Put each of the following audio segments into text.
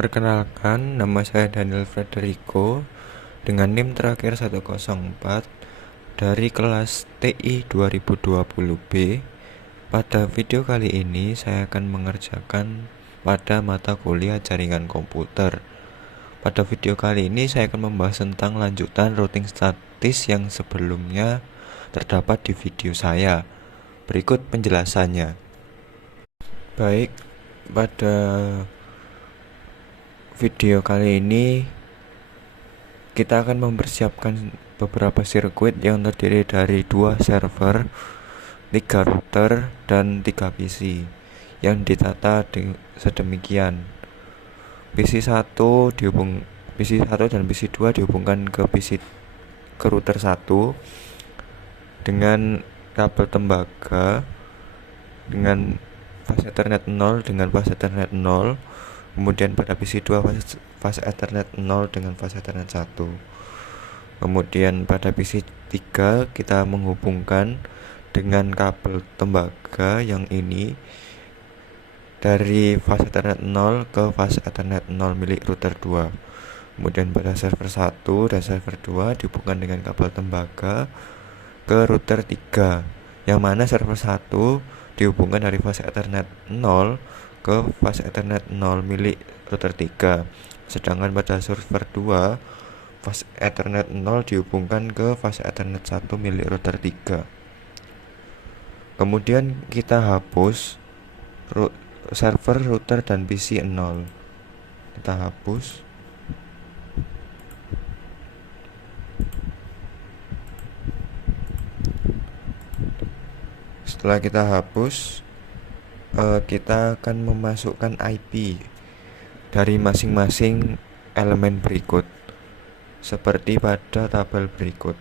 Perkenalkan, nama saya Daniel Frederico dengan NIM terakhir 104 dari kelas TI 2020B. Pada video kali ini saya akan mengerjakan pada mata kuliah jaringan komputer. Pada video kali ini saya akan membahas tentang lanjutan routing statis yang sebelumnya terdapat di video saya. Berikut penjelasannya. Baik, pada video kali ini kita akan mempersiapkan beberapa sirkuit yang terdiri dari 2 server, 3 router, dan 3 PC yang ditata sedemikian. PC 1 dan PC 2 dihubungkan ke router 1 dengan kabel tembaga dengan fase Ethernet 0 dengan fase Ethernet 0. Kemudian pada PC 2 fase Ethernet 0 dengan fase Ethernet 1. Kemudian pada PC 3 kita menghubungkan dengan kabel tembaga yang ini dari fase Ethernet 0 ke fase Ethernet 0 milik router 2. Kemudian pada server 1 dan server 2 dihubungkan dengan kabel tembaga ke router 3, yang mana server 1 dihubungkan dari fase Ethernet 0 ke fase Ethernet 0 milik router 3. Sedangkan pada server 2 fase Ethernet 0 dihubungkan ke fase Ethernet 1 milik router 3. Kemudian kita hapus server, router, dan PC 0. Kita hapus. Setelah kita hapus, kita akan memasukkan IP dari masing-masing elemen berikut seperti pada tabel berikut.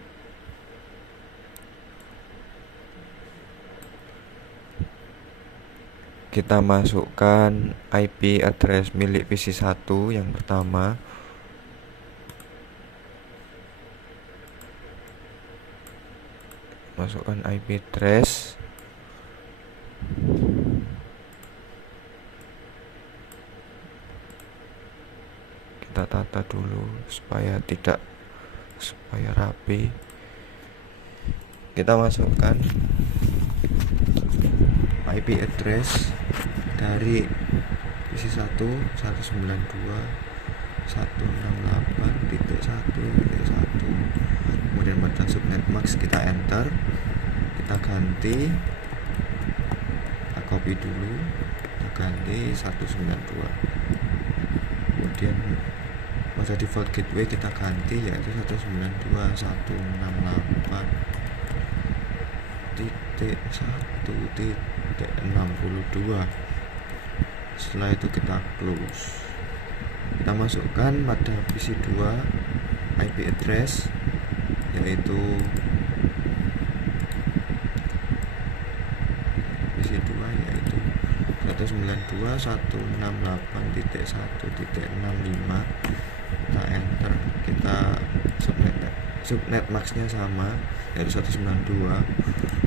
Kita masukkan IP address milik PC 1 yang pertama. Masukkan IP address. Kita tata dulu supaya rapi. Kita masukkan IP address dari PC 1 192.168.1.1. kemudian pada subnet max kita enter, kita ganti, kita copy dulu, kita ganti 192. Kemudian pada default gateway kita ganti yaitu 192.168.1.62. Setelah itu kita close. Kita masukkan pada PC 2 IP address yaitu PC 2 yaitu 192.168.1.65. Kita enter, kita subnet maxnya sama yaitu 192.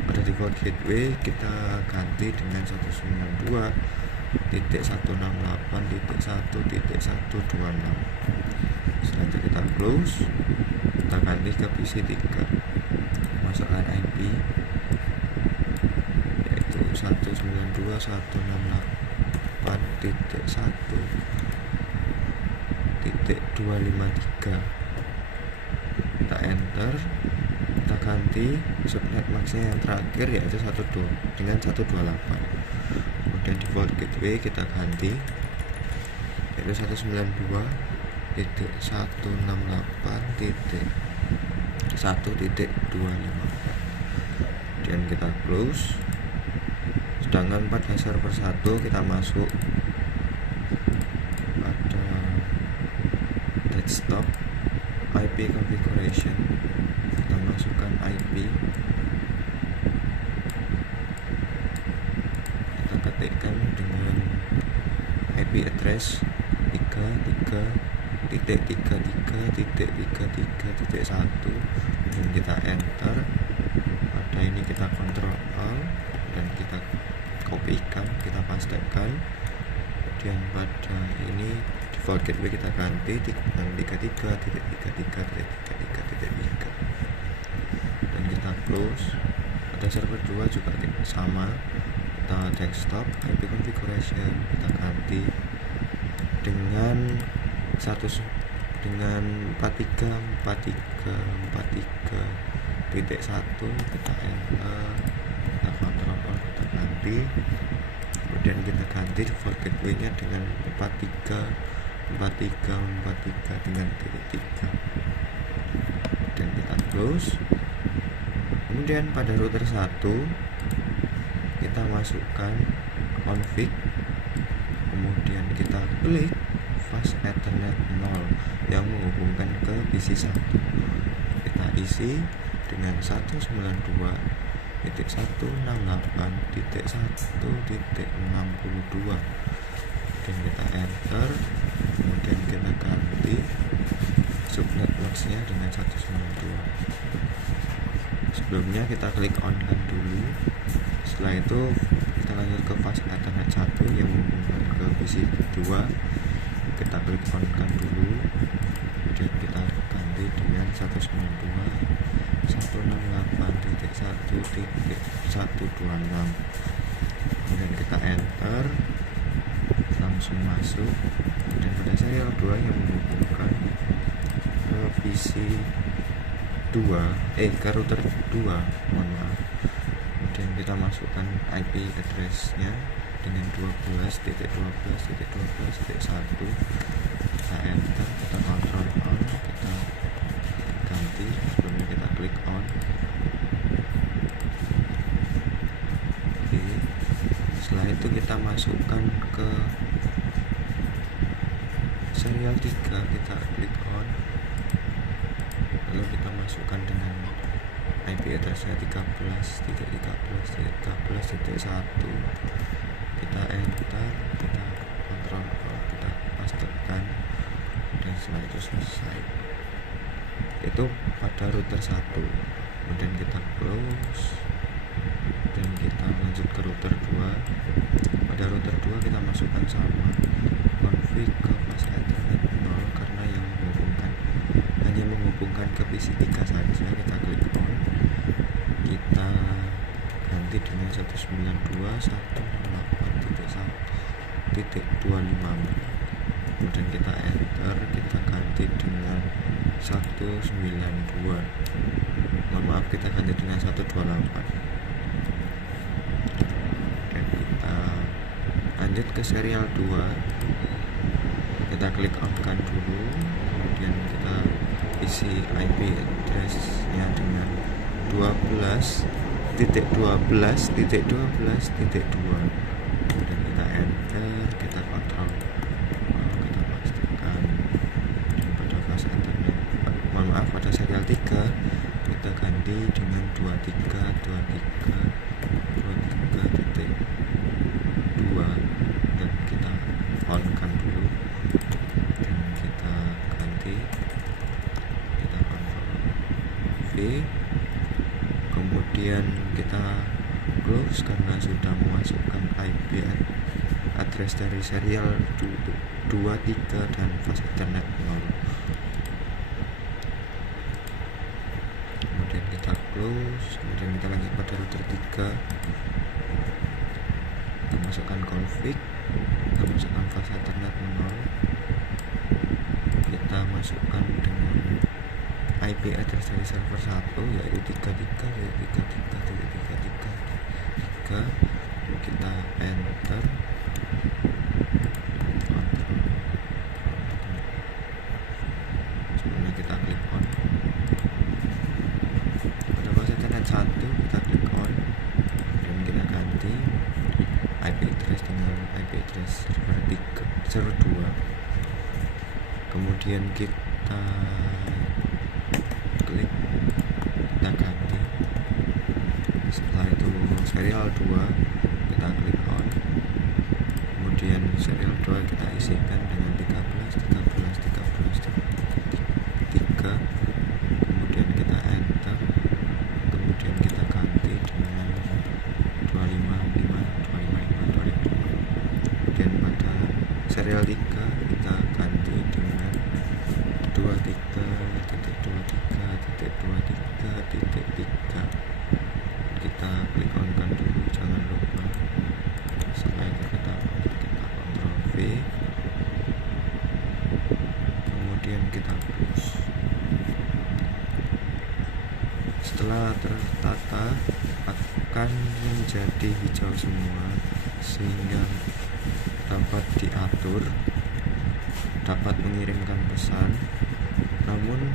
Pada default gateway kita ganti dengan 192.168.1.126. Setelah itu kita close, kita ganti ke PC 3, masukkan IP yaitu 192.168.1.253. kita enter, kita ganti subnet maxnya yang terakhir yaitu 12 dengan 128. Kemudian default gateway kita ganti yaitu 192.168.1.254. dan kita close. Sedangkan pada server 1 kita masuk pada desktop IP configuration, kita masukkan IP, kita ketikkan dengan IP address 33.33.33.1, dan kita enter. Pada ini kita Ctrl Alt dan kita kopikan, kita pastekan. Kemudian pada ini default gateway kita ganti dengan 33.33.33.3 dan kita close. Pada server 2 juga sama, kita desktop IP configuration kita ganti dengan 43.43.43.1, kita enter, kita kontrol kita ganti. Kemudian kita ganti default gateway nya dengan 43.43.43 dengan titik 3 dan kita close. Kemudian pada router 1 kita masukkan config, kemudian kita klik fast ethernet 0 yang menghubungkan ke PC 1. Kita isi dengan 192.168.1.62 dan kita enter. Kemudian kita ganti subnet box-nya dengan 192. Sebelumnya kita klik on kan dulu. Setelah itu kita lanjut ke fast ethernet 1 yang menghubungkan ke PC 2. Kita klik on kan dulu, kemudian kita ganti dengan 192.168.1.126. kemudian kita enter, langsung masuk. Dan pada serial 2 yang menghubungkan ke PC 2 ke router 2, mohon maaf. Kemudian kita masukkan IP address-nya dengan 12.12.12.1. Kita enter, kita kontrol on, kita ganti. Sebelumnya kita klik on. Oke. Setelah itu kita masukkan ke serial 3, kita klik on, lalu kita masukkan dengan IP address-nya 13.13.13.1. kita enter, kita kontrol, kita pastikan, dan setelah itu selesai. Itu pada router 1. Kemudian kita close dan kita lanjut ke router 2. Pada router 2 kita masukkan sama config ke fast ethernet 0 karena yang hanya menghubungkan ke PC 3 saja. Kita klik on, kita ganti dengan 192.168.1.25. kemudian kita enter, kita ganti dengan 192. Maaf, kita ganti dengan 128. Dan kita lanjut ke serial 2. Kita klik on kan dulu, kemudian kita isi IP address-nya dengan 12.12.12.2. kemudian kita enter, kita kontrol, kita pastikan. Dan pada fast ethernet, maaf, pada serial 3 kita ganti dengan 23.23.2 dan kita on kan dulu dan kita ganti, kita kontrol V, kemudian kita close karena sudah memasukkan IP address dari serial 23 dan fast ethernet 0. Kemudian kita close, kemudian kita lanjut pada router 3. Kita masukkan config, kita masukkan fast ethernet 0, kita masukkan dengan IP address dari server 1 yaitu 33.33.33.3. kita enter, sebelumnya kita klik on. Pada fast ethernet 1 kita klik on dan kita ganti IP address dengan IP address server 2. kemudian kita klik, kita ganti. Setelah itu serial 2 kita klik on, kemudian serial 2 kita isikan dengan 13.13.13.3. kemudian kita enter, kemudian kita ganti dengan 255.255.255. kemudian pada serial 3 kita ganti 3.3. Kita klik on kan dulu, jangan lupa. Setelah itu kita Ctrl V, kemudian kita close. Setelah tertata akan menjadi hijau semua, sehingga dapat diatur, dapat mengirimkan pesan. Namun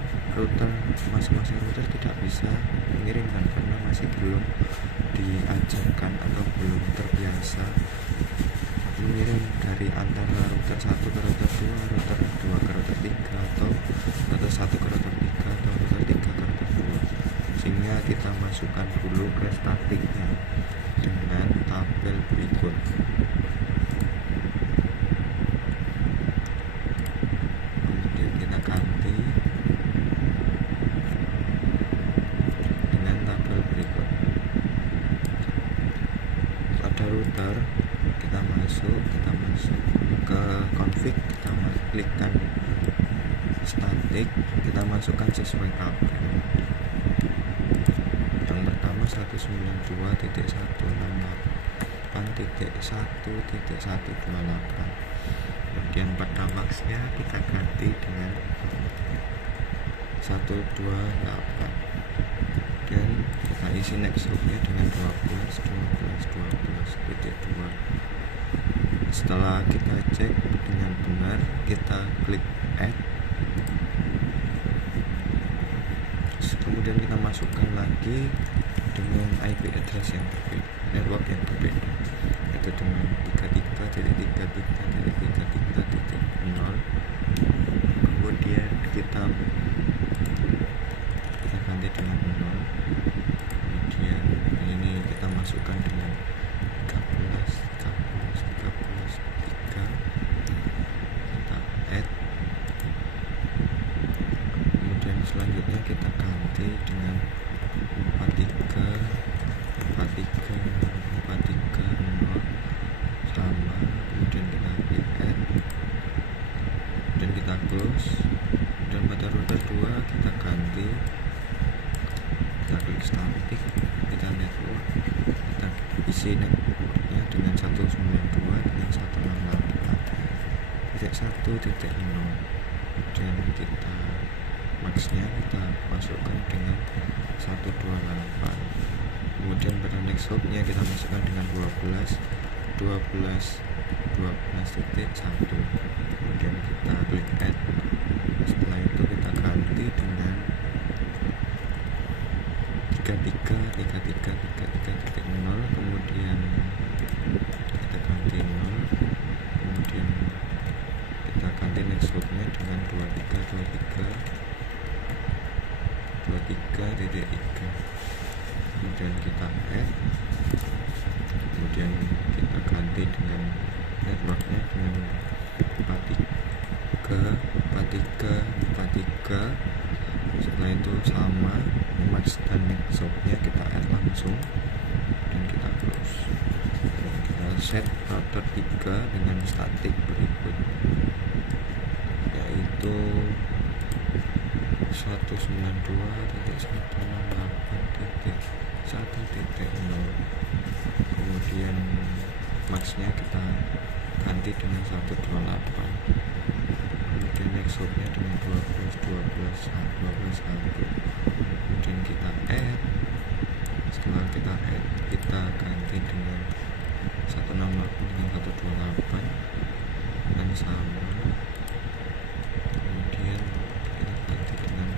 masing-masing router tidak bisa mengirimkan karena masih belum diajarkan atau belum terbiasa mengirim dari antara router 1 ke router 2, router 2 ke router 3, atau router 1 ke router 3, atau router 3 ke router 2. Sehingga kita masukkan dulu ke statiknya dengan tabel berikut. Kemudian kita ganti dengan tabel berikut. Pada router kita masuk ke config, kita klikkan statik, kita masukkan sesuai tabel. Yang pertama 192.168.1.128. Kemudian pada maxnya kita ganti dengan 128, dan kita isi next loopnya dengan 12.12.12.2. Setelah kita cek dengan benar, kita klik add, kemudian kita masukkan lagi dengan IP address yang berbeda, network yang berbeda, yaitu dengan 33.33.33.0. kemudian kita ganti dengan 0. Kemudian ini kita masukkan dengan 13.3. Kita add, kemudian selanjutnya kita ganti dengan 43.43.43.0 sama. Kemudian kita klik add dan kita close. Dan pada router 2 kita ganti, kita klik statik, kita network, kita isi networknya dengan 192 dengan 168.1.0. dan kita maxnya kita masukkan dengan 128. Kemudian pada next hopnya kita masukkan dengan 12.12.12.1. kemudian kita klik add. Setelah itu kita ganti dengan 33.33.33.0. kemudian kita ganti 0. kemudian kita ganti next loopnya dengan 23.3. kemudian kita add, kemudian kita ganti dengan networknya dengan 43. Setelah itu sama max dan next loopnya kita add langsung dan kita close. Kita set router 3 dengan statik berikut, yaitu 192.168.1.0. kemudian maxnya kita ganti dengan 128. kemudian next hopnya dengan 12.12.12.1. kemudian kita add. Setelah kita add, kita ganti dengan 168 dengan 128 dan sama. Kemudian kita ganti dengan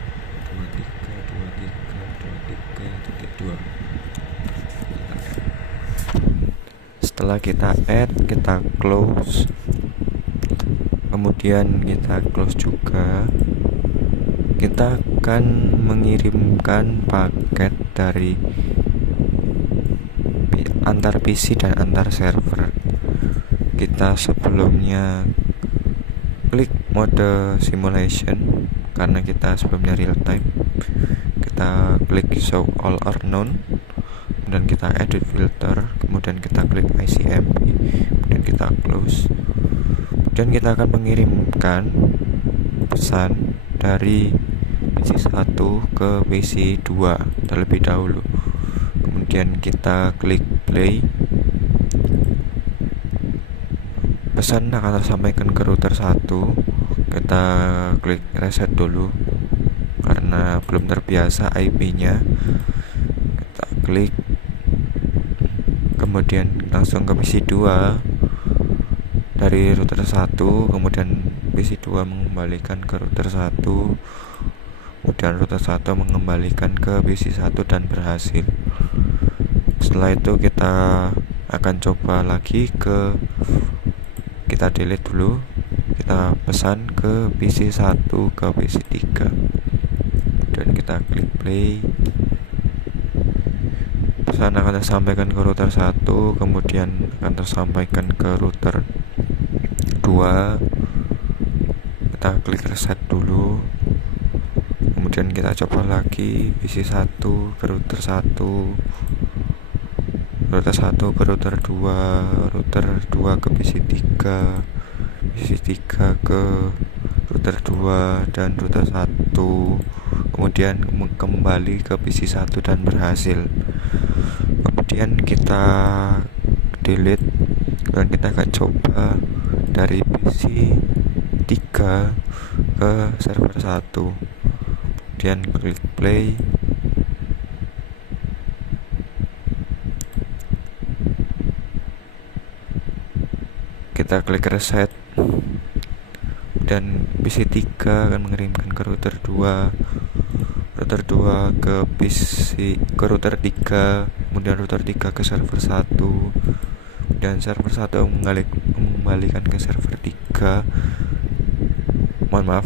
23.23.23.2. Setelah kita add, kita close, kemudian kita close juga. Kita akan mengirimkan paket dari antar PC dan antar server. Kita sebelumnya klik mode simulation karena kita sebelumnya real time. Kita klik show all or none, kemudian kita edit filter, kemudian kita klik ICMP, kemudian kita close. Kemudian kita akan mengirimkan pesan dari PC1 ke PC2 terlebih dahulu. Kemudian kita klik play. Pesan akan tersampaikan ke router 1. Kita klik reset dulu karena belum terbiasa IP-nya. Kita klik, kemudian langsung ke PC2 dari router 1, kemudian PC2 mengembalikan ke router 1, kemudian router 1 mengembalikan ke PC1 dan berhasil. Setelah itu kita akan coba lagi kita delete dulu, kita pesan ke PC1 ke PC3, dan kita klik play. Pesan akan tersampaikan ke router 1, kemudian akan tersampaikan ke router 2. Kita klik reset dulu, kemudian kita coba lagi PC1 ke router 1, router 1 ke router 2, router 2 ke PC3, PC3 ke router 2 dan router 1, kemudian kembali ke PC1 dan berhasil. Kemudian kita delete dan kita akan coba dari PC3 ke server 1. Kemudian klik play. Kita klik reset dan PC3 akan mengirimkan ke router 2, router 2 ke router 3, kemudian router 3 ke server 1, dan server 1 mengembalikan ke server 3.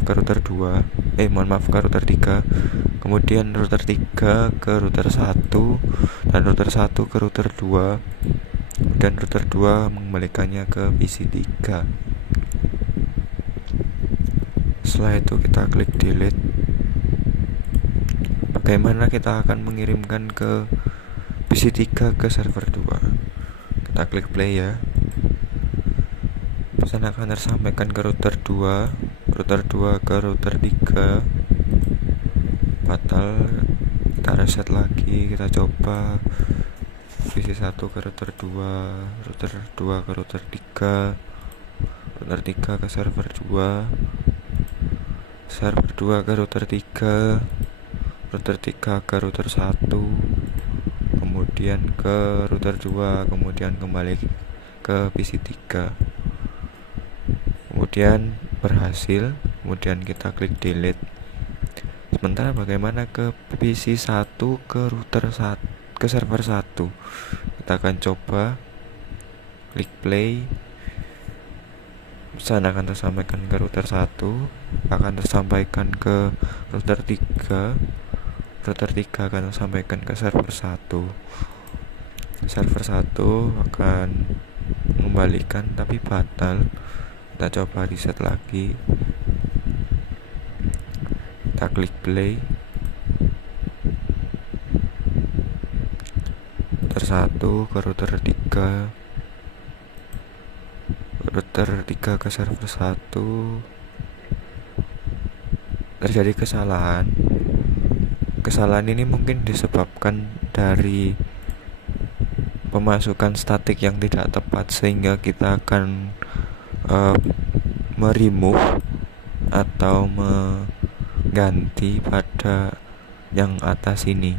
Ke router 2, ke router 3, kemudian router 3 ke router 1, dan router 1 ke router 2, dan router 2 mengembalikannya ke PC3. Setelah itu kita klik delete. Bagaimana kita akan mengirimkan ke PC3 ke server 2? Kita klik play ya. Pesan akan tersampaikan ke router 2, router 2 ke router 3. Batal. Kita reset lagi, kita coba PC1 ke router 2, router 2 ke router 3, router 3 ke server 2, server 2 ke router 3, router 3 ke router 1, kemudian ke router 2, kemudian kembali ke PC3. Kemudian berhasil, kemudian kita klik delete. Sementara bagaimana ke PC1 ke router 1, ke server 1? Kita akan coba klik play. Pesan akan tersampaikan ke router 1, akan tersampaikan ke router 3, router 3 akan tersampaikan ke server 1. Server 1 akan mengembalikan tapi batal. Kita coba reset lagi. Kita klik play. Router 1 ke router 3, router 3 ke server 1. Terjadi kesalahan. Kesalahan ini mungkin disebabkan dari pemasukan statik yang tidak tepat, sehingga kita akan meremove atau mengganti pada yang atas ini.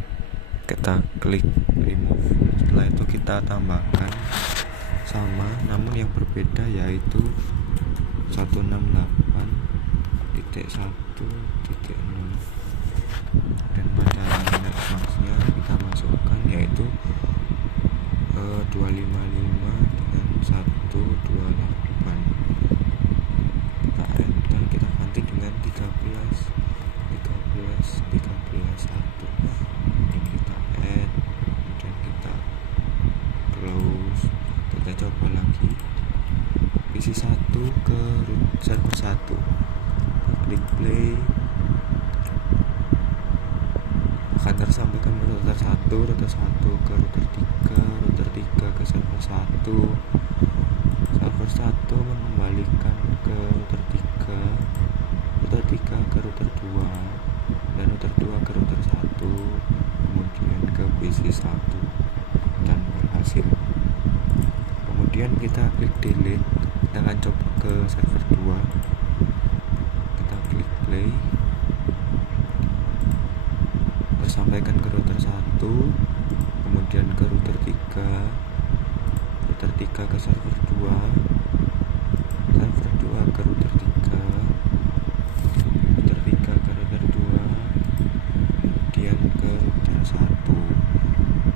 Kita klik remove. Setelah itu kita tambahkan sama namun yang berbeda, yaitu 168.1.6, dan pada netmasknya kita masukkan yaitu 255 dengan 128. Kita enter, kita ganti dengan 13 1, dan kita add, dan kita close. Kita coba lagi PC1 ke server 1. Klik play. Akan tersampaikan ke router 1, router 1 ke router 3, router 3 ke server 1, server 1 mengembalikan ke router 3, router 3 ke router 2, dan router 2 ke router 1, kemudian ke PC 1 dan berhasil. Kemudian kita klik delete, kita akan coba ke server 2, kita klik play, tersampaikan ke router 1, kemudian ke router 3 ke server 2, server 2 ke router 3, router 3 ke router 2, kemudian ke router 1,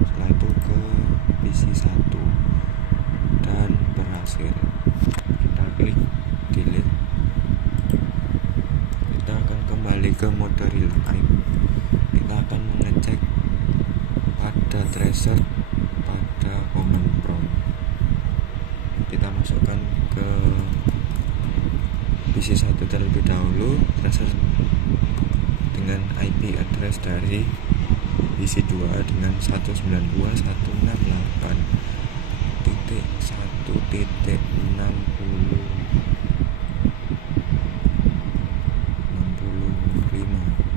setelah itu ke PC 1 dan berhasil. Kita klik delete, kita akan kembali ke mode real time. Kita akan mengecek pada tracer pada command prompt. Kita masukkan ke PC 1 terlebih dahulu tracer dengan IP address dari PC 2 dengan 192.168.1.65.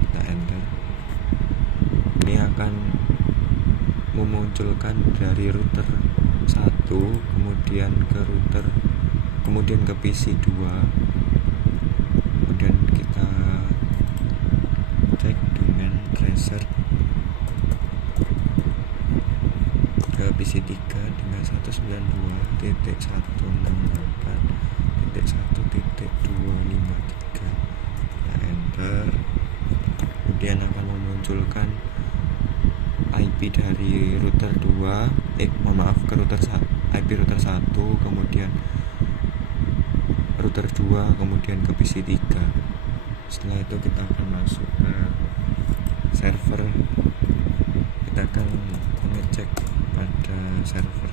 Kita enter. Ini akan memunculkan dari router 1 kemudian ke PC 2, kemudian kita cek dengan tracer ke PC 3 dengan 192.168.1.253. Kita enter. Kemudian akan memunculkan IP dari router 2 ke IP router 1, kemudian router 2, kemudian ke PC 3. Setelah itu kita akan masuk ke server, kita akan mengecek pada server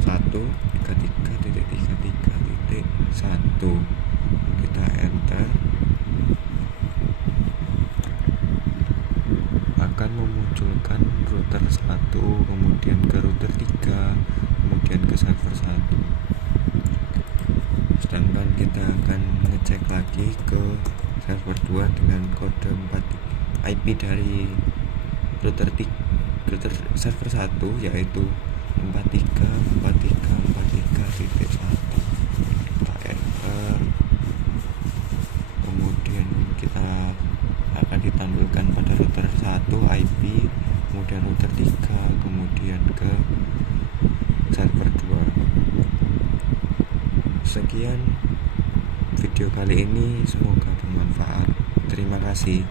133.33.1. Kita enter, akan memunculkan router 1, kemudian ke router 3, kemudian ke server 1. Sedangkan kita akan ngecek lagi ke server 2 dengan kode 4 IP dari router server 1, yaitu 43.43.43.1. Kita enter, kemudian kita akan ditampilkan pada router 1 IP, kemudian router 3, kemudian ke server 2. Sekian video kali ini, semoga bermanfaat. Terima kasih.